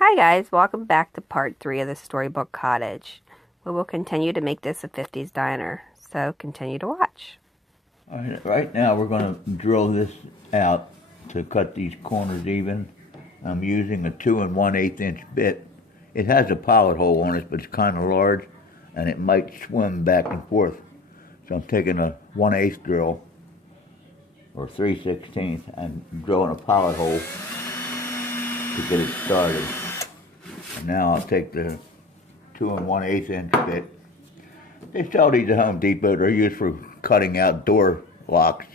Hi guys, welcome back to part 3 of the Storybook Cottage. We will continue to make this a 50s diner, so continue to watch. Right now we're going to drill this out to cut these corners even. I'm using a 2 1/8 inch bit. It has a pilot hole on it, but it's kind of large and it might swim back and forth. So I'm taking a 1/8 drill or 3/16 and drilling a pilot hole to get it started. And now I'll take the 2 1/8 inch bit. They sell these at Home Depot. They're used for cutting out door locks.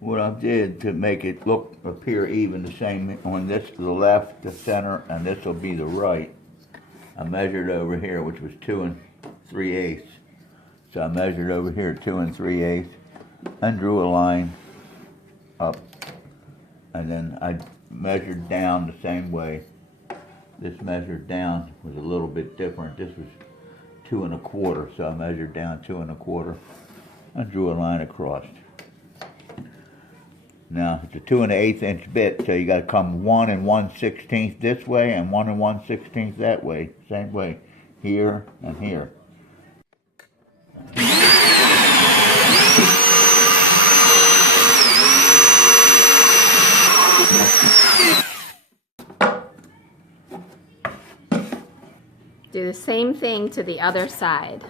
What I did to make it appear even the same on this to the left, the center, and this will be the right. I measured over here, which was 2 3/8. So I measured over here 2 3/8 and drew a line up. And then I measured down the same way. This measured down was a little bit different. This was 2 1/4, so I measured down 2 1/4 and drew a line across. Now it's a 2 1/8 inch bit, so you got to come 1 1/16 this way and 1 1/16 that way. Same way, here and here. Do the same thing to the other side.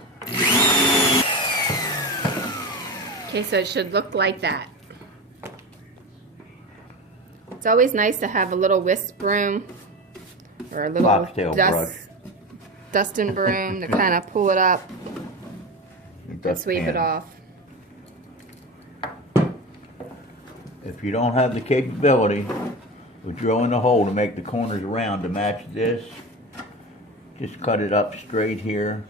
Okay, so it should look like that. It's always nice to have a little whisk broom or a little dusting broom to kind of pull it up and sweep it off. If you don't have the capability of drilling a hole to make the corners round to match this, just cut it up straight here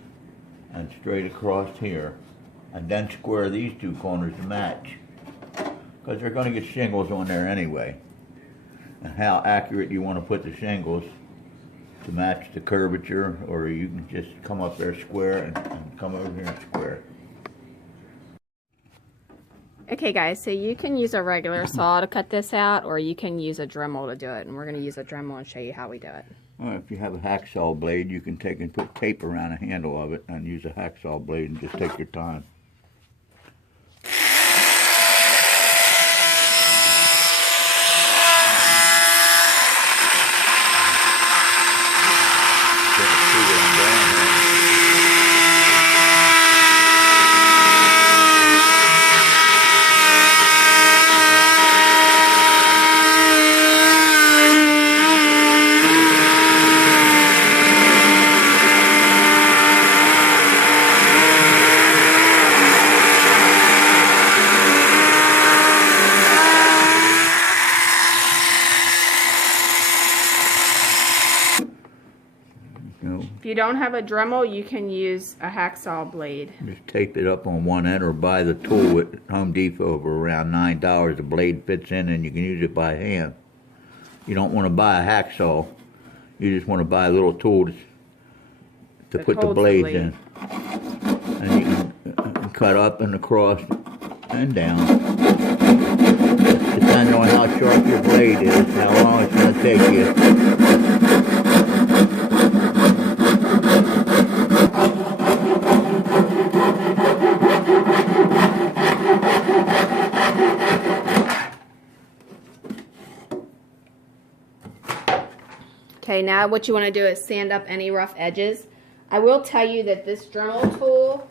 and straight across here, and then square these two corners to match, because they're going to get shingles on there anyway. And how accurate you want to put the shingles to match the curvature, or you can just come up there square and come over here and square. Okay guys, so you can use a regular saw to cut this out, or you can use a Dremel to do it, and we're going to use a Dremel and show you how we do it. If you have a hacksaw blade, you can take and put tape around the handle of it and use a hacksaw blade and just take your time. If you don't have a Dremel, you can use a hacksaw blade. Just tape it up on one end or buy the tool at Home Depot for around $9. The blade fits in and you can use it by hand. You don't want to buy a hacksaw. You just want to buy a little tool to put the blades in. And you can cut up and across and down. Depending on how sharp your blade is, how long it's going to take you. Okay, now what you want to do is sand up any rough edges. I will tell you that this Dremel tool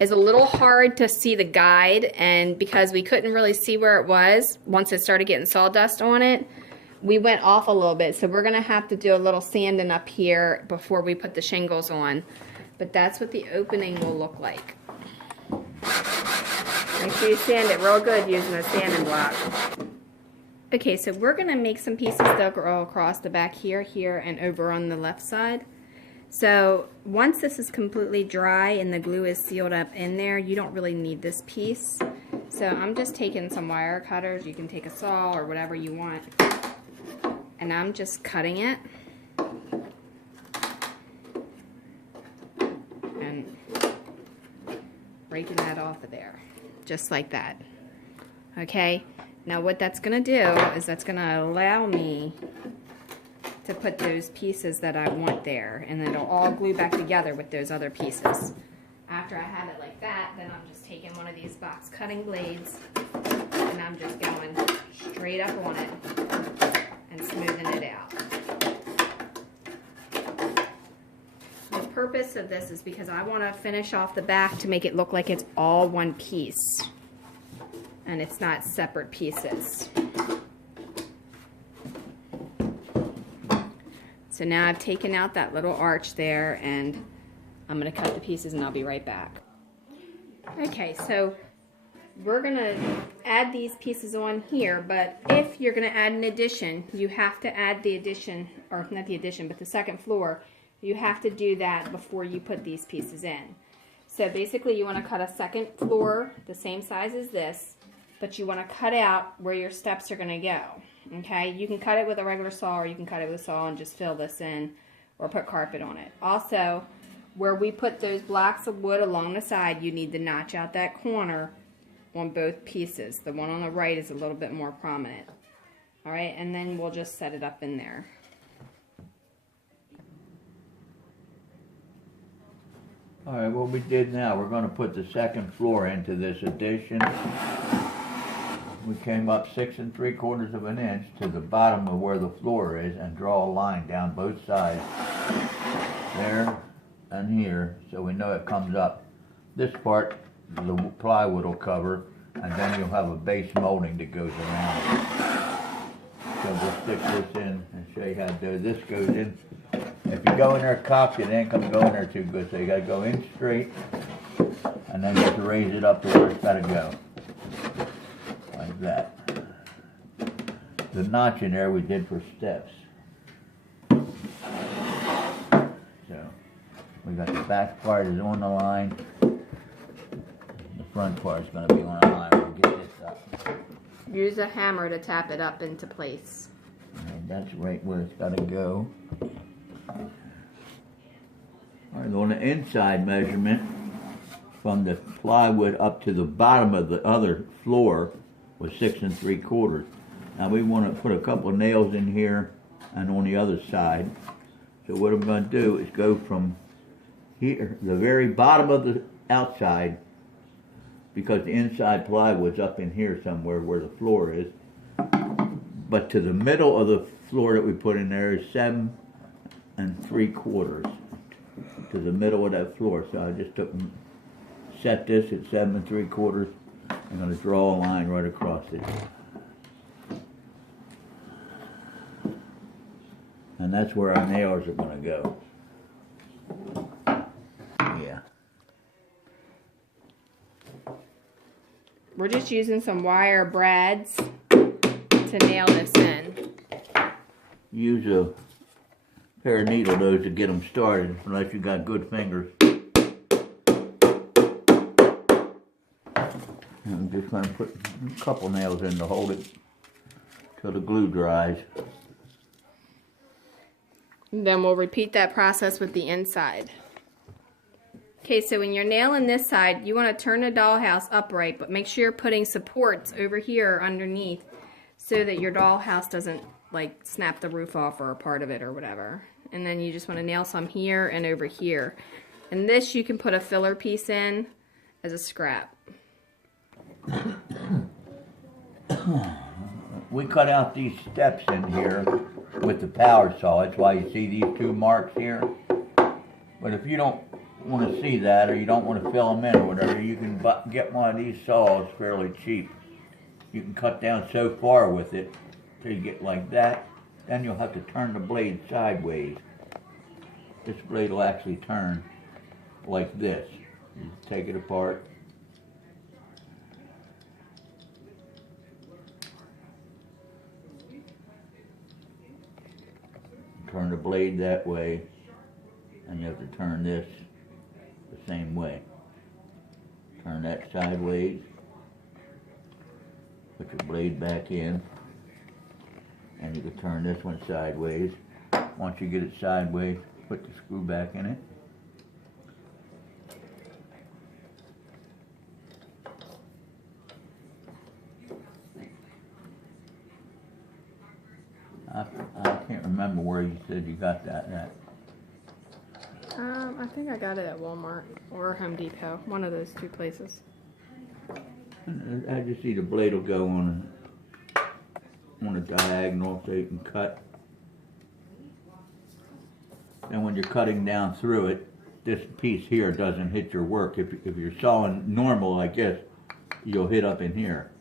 is a little hard to see the guide, and because we couldn't really see where it was once it started getting sawdust on it, we went off a little bit. So we're going to have to do a little sanding up here before we put the shingles on. But that's what the opening will look like. Make sure you sand it real good using a sanding block. Okay, so we're going to make some pieces that go across the back here, here, and over on the left side. So once this is completely dry and the glue is sealed up in there, you don't really need this piece. So I'm just taking some wire cutters. You can take a saw or whatever you want. And I'm just cutting it. And breaking that off of there. Just like that. Okay? Now what that's going to do is that's going to allow me to put those pieces that I want there, and then it'll all glue back together with those other pieces. After I have it like that, then I'm just taking one of these box cutting blades and I'm just going straight up on it and smoothing it out. The purpose of this is because I want to finish off the back to make it look like it's all one piece and it's not separate pieces. So now I've taken out that little arch there, and I'm going to cut the pieces and I'll be right back. Okay, so we're going to add these pieces on here, but if you're going to add an addition, you have to add the addition, or not the addition, but the second floor. You have to do that before you put these pieces in. So basically you want to cut a second floor the same size as this, but you want to cut out where your steps are going to go. Okay, you can cut it with a regular saw, or you can cut it with a saw and just fill this in or put carpet on it. Also, where we put those blocks of wood along the side, you need to notch out that corner on both pieces. The one on the right is a little bit more prominent. Alright, and then we'll just set it up in there. Alright, what we did now, we're going to put the second floor into this addition. We came up 6 3/4 of an inch to the bottom of where the floor is and draw a line down both sides, there and here, so we know it comes up. This part, the plywood will cover, and then you'll have a base molding that goes around it. So we'll stick this in and show you how to do it. This goes in. If you go in there cocked, it ain't going to go in there too good, so you got to go in straight, and then you have to raise it up to where it's got to go. Like that. The notch in there we did for steps. So we got the back part is on the line. The front part is going to be on the line. We'll get this up. Use a hammer to tap it up into place. And that's right where it's got to go. Alright, on the inside measurement, from the plywood up to the bottom of the other floor was 6 3/4. Now we want to put a couple of nails in here and on the other side. So what I'm going to do is go from here, the very bottom of the outside, because the inside plywood's up in here somewhere where the floor is, but to the middle of the floor that we put in there is 7 3/4 to the middle of that floor. So I just set this at 7 3/4. I'm going to draw a line right across it. And that's where our nails are going to go. Yeah. We're just using some wire brads to nail this in. Use a pair of needle nose to get them started, unless you got good fingers. I'm just going to put a couple nails in to hold it till the glue dries. Then we'll repeat that process with the inside. Okay, so when you're nailing this side, you want to turn the dollhouse upright, but make sure you're putting supports over here underneath so that your dollhouse doesn't like snap the roof off or a part of it or whatever. And then you just want to nail some here and over here. And this you can put a filler piece in as a scrap. We cut out these steps in here with the power saw. That's why you see these 2 marks here. But if you don't want to see that, or you don't want to fill them in or whatever, you can get one of these saws fairly cheap. You can cut down so far with it till you get like that. Then you'll have to turn the blade sideways. This blade will actually turn like this. You take it apart. Turn the blade that way, and you have to turn this the same way. Turn that sideways, put your blade back in, and you can turn this one sideways. Once you get it sideways, put the screw back in it. I can't remember where you said you got that at. I think I got it at Walmart or Home Depot, one of those two places. I just see the blade will go on a diagonal so you can cut. And when you're cutting down through it, this piece here doesn't hit your work. If you're sawing normal like this, you'll hit up in here.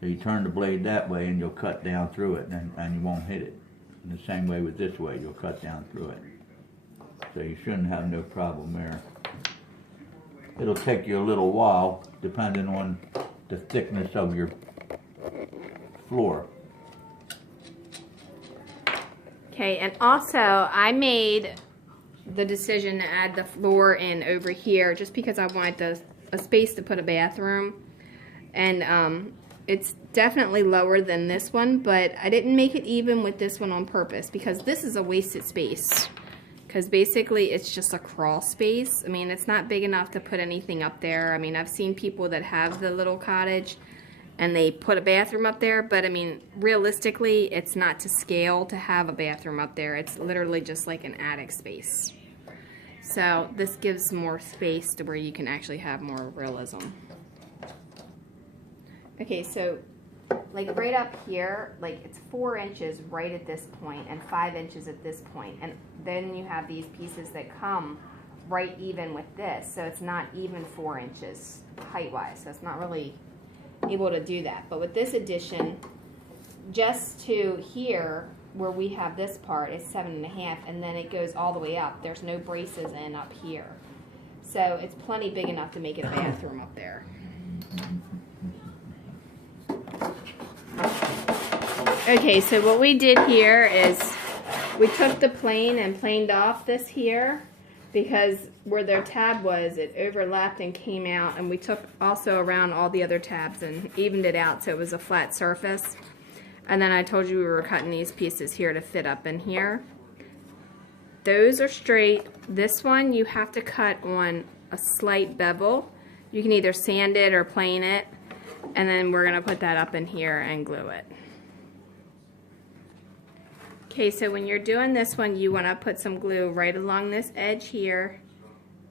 So you turn the blade that way and you'll cut down through it and you won't hit it. In the same way with this way, you'll cut down through it. So you shouldn't have no problem there. It'll take you a little while depending on the thickness of your floor. Okay, and also I made the decision to add the floor in over here just because I wanted a space to put a bathroom. And it's definitely lower than this one, but I didn't make it even with this one on purpose because this is a wasted space. Because basically it's just a crawl space. I mean, it's not big enough to put anything up there. I mean, I've seen people that have the little cottage and they put a bathroom up there, but I mean, realistically, it's not to scale to have a bathroom up there. It's literally just like an attic space. So this gives more space to where you can actually have more realism. Okay, so like right up here, like it's 4 inches right at this point and 5 inches at this point. And then you have these pieces that come right even with this. So it's not even 4 inches height-wise. So it's not really able to do that. But with this addition, just to here, where we have this part, is 7.5, and then it goes all the way up. There's no braces in up here. So it's plenty big enough to make it a bathroom up there. Okay, so what we did here is we took the plane and planed off this here because where their tab was, it overlapped and came out, and we took also around all the other tabs and evened it out so it was a flat surface. And then I told you we were cutting these pieces here to fit up in here. Those are straight. This one you have to cut on a slight bevel. You can either sand it or plane it, and then we're gonna put that up in here and glue it. Okay, so when you're doing this one, you want to put some glue right along this edge here,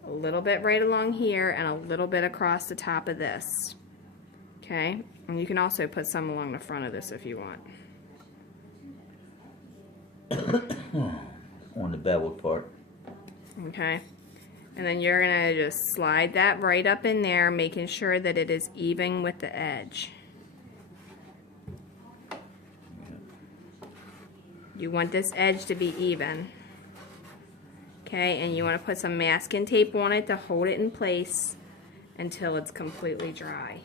a little bit right along here, and a little bit across the top of this. Okay, and you can also put some along the front of this if you want. On the beveled part. Okay, and then you're going to just slide that right up in there, making sure that it is even with the edge. You want this edge to be even. Okay, and you want to put some masking tape on it to hold it in place until it's completely dry.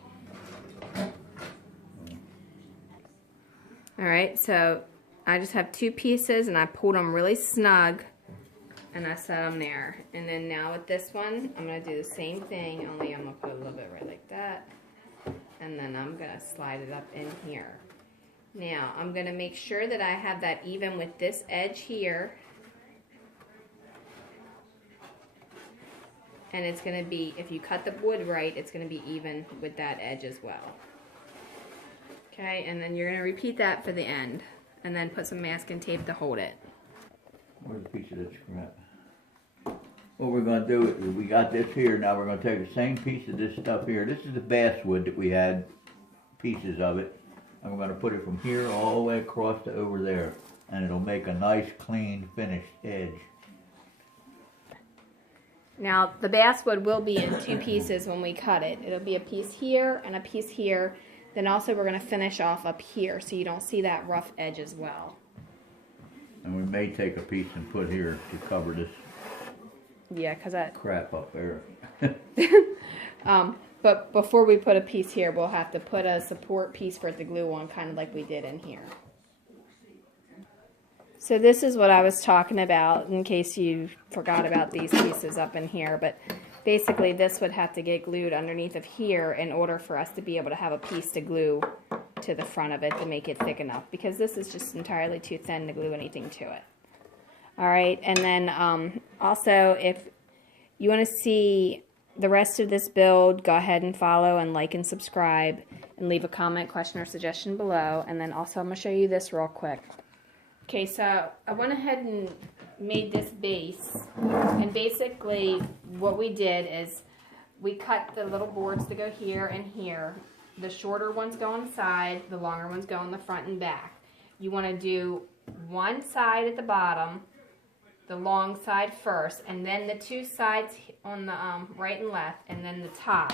Alright, so I just have 2 pieces and I pulled them really snug and I set them there. And then now with this one, I'm going to do the same thing, only I'm going to put a little bit right like that. And then I'm going to slide it up in here. Now, I'm going to make sure that I have that even with this edge here. And it's going to be, if you cut the wood right, it's going to be even with that edge as well. Okay, and then you're going to repeat that for the end. And then put some masking tape to hold it. Where's a piece of this scrap? What we're going to do is, we got this here, now we're going to take the same piece of this stuff here. This is the basswood that we had, pieces of it. And we're going to put it from here all the way across to over there. And it'll make a nice, clean, finished edge. Now, the basswood will be in 2 pieces when we cut it. It'll be a piece here and a piece here. Then also we're going to finish off up here so you don't see that rough edge as well. And we may take a piece and put here to cover this Yeah, because that crap up there. But before we put a piece here, we'll have to put a support piece for it to glue on, kind of like we did in here. So this is what I was talking about, in case you forgot about these pieces up in here. But basically, this would have to get glued underneath of here in order for us to be able to have a piece to glue to the front of it to make it thick enough. Because this is just entirely too thin to glue anything to it. Alright, and then also, if you want to see the rest of this build, go ahead and follow and like and subscribe and leave a comment, question, or suggestion below. And then also I'm going to show you this real quick. Okay, so I went ahead and made this base, and basically what we did is we cut the little boards to go here and here. The shorter ones go on the side, the longer ones go on the front and back. You want to do one side at the bottom, the long side first, and then the two sides on the right and left, and then the top.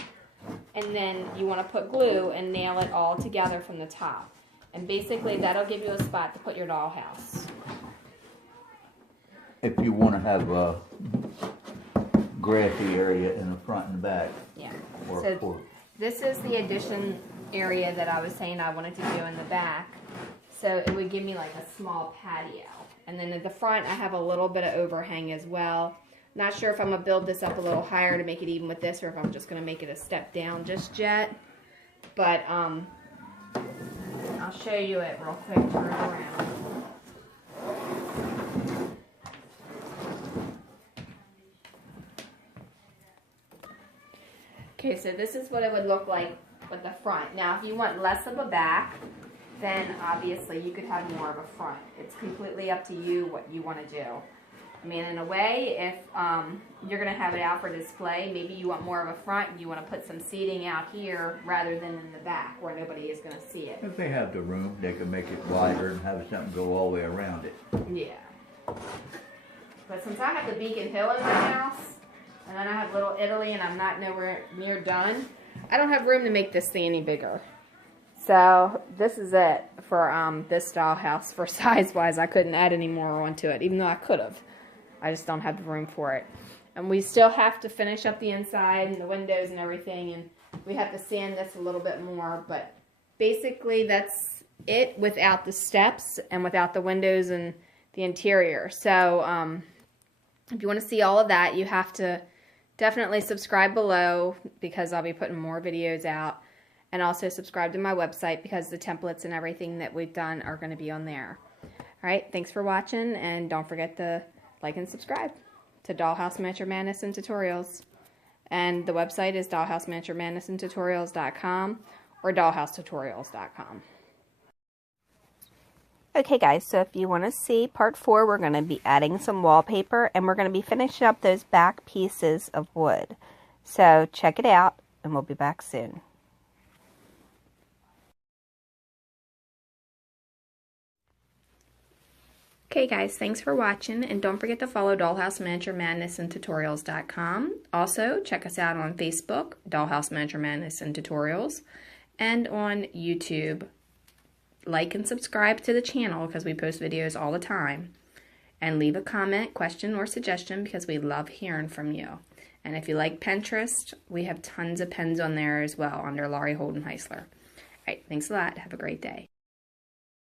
And then you want to put glue and nail it all together from the top. And basically that'll give you a spot to put your dollhouse. If you want to have a grassy area in the front and back. Yeah. Or this is the addition area that I was saying I wanted to do in the back. So it would give me like a small patio. And then at the front I have a little bit of overhang as well. Not sure if I'm going to build this up a little higher to make it even with this, or if I'm just going to make it a step down just yet. But I'll show you it real quick, turn it around. Okay, so this is what it would look like with the front. Now, if you want less of a back, then obviously you could have more of a front. It's completely up to you what you want to do. I mean, in a way, if you're going to have it out for display, maybe you want more of a front and you want to put some seating out here rather than in the back where nobody is going to see it. if they have the room, they can make it wider and have something go all the way around it. Yeah. But since I have the Beacon Hill in my house, and then I have Little Italy and I'm not nowhere near done, I don't have room to make this thing any bigger. So this is it for this dollhouse for size-wise. I couldn't add any more onto it, even though I could have. I just don't have the room for it. And we still have to finish up the inside and the windows and everything, and we have to sand this a little bit more, but basically that's it without the steps and without the windows and the interior. So if you want to see all of that, you have to definitely subscribe below because I'll be putting more videos out, and also subscribe to my website because the templates and everything that we've done are going to be on there. Alright, thanks for watching, and don't forget to like and subscribe to Dollhouse Miniature Madness and Tutorials. And the website is dollhouseminiaturemadnessandtutorials.com or dollhousetutorials.com. Okay guys, so if you want to see part 4, we're going to be adding some wallpaper and we're going to be finishing up those back pieces of wood. So check it out and we'll be back soon. Okay guys, thanks for watching, and don't forget to follow Dollhouse Miniature Madness and Tutorials.com. Also, check us out on Facebook, Dollhouse Miniature Madness and Tutorials, and on YouTube. Like and subscribe to the channel because we post videos all the time. And leave a comment, question, or suggestion because we love hearing from you. And if you like Pinterest, we have tons of pens on there as well under Laurie Holden Heisler. Alright, thanks a lot. Have a great day.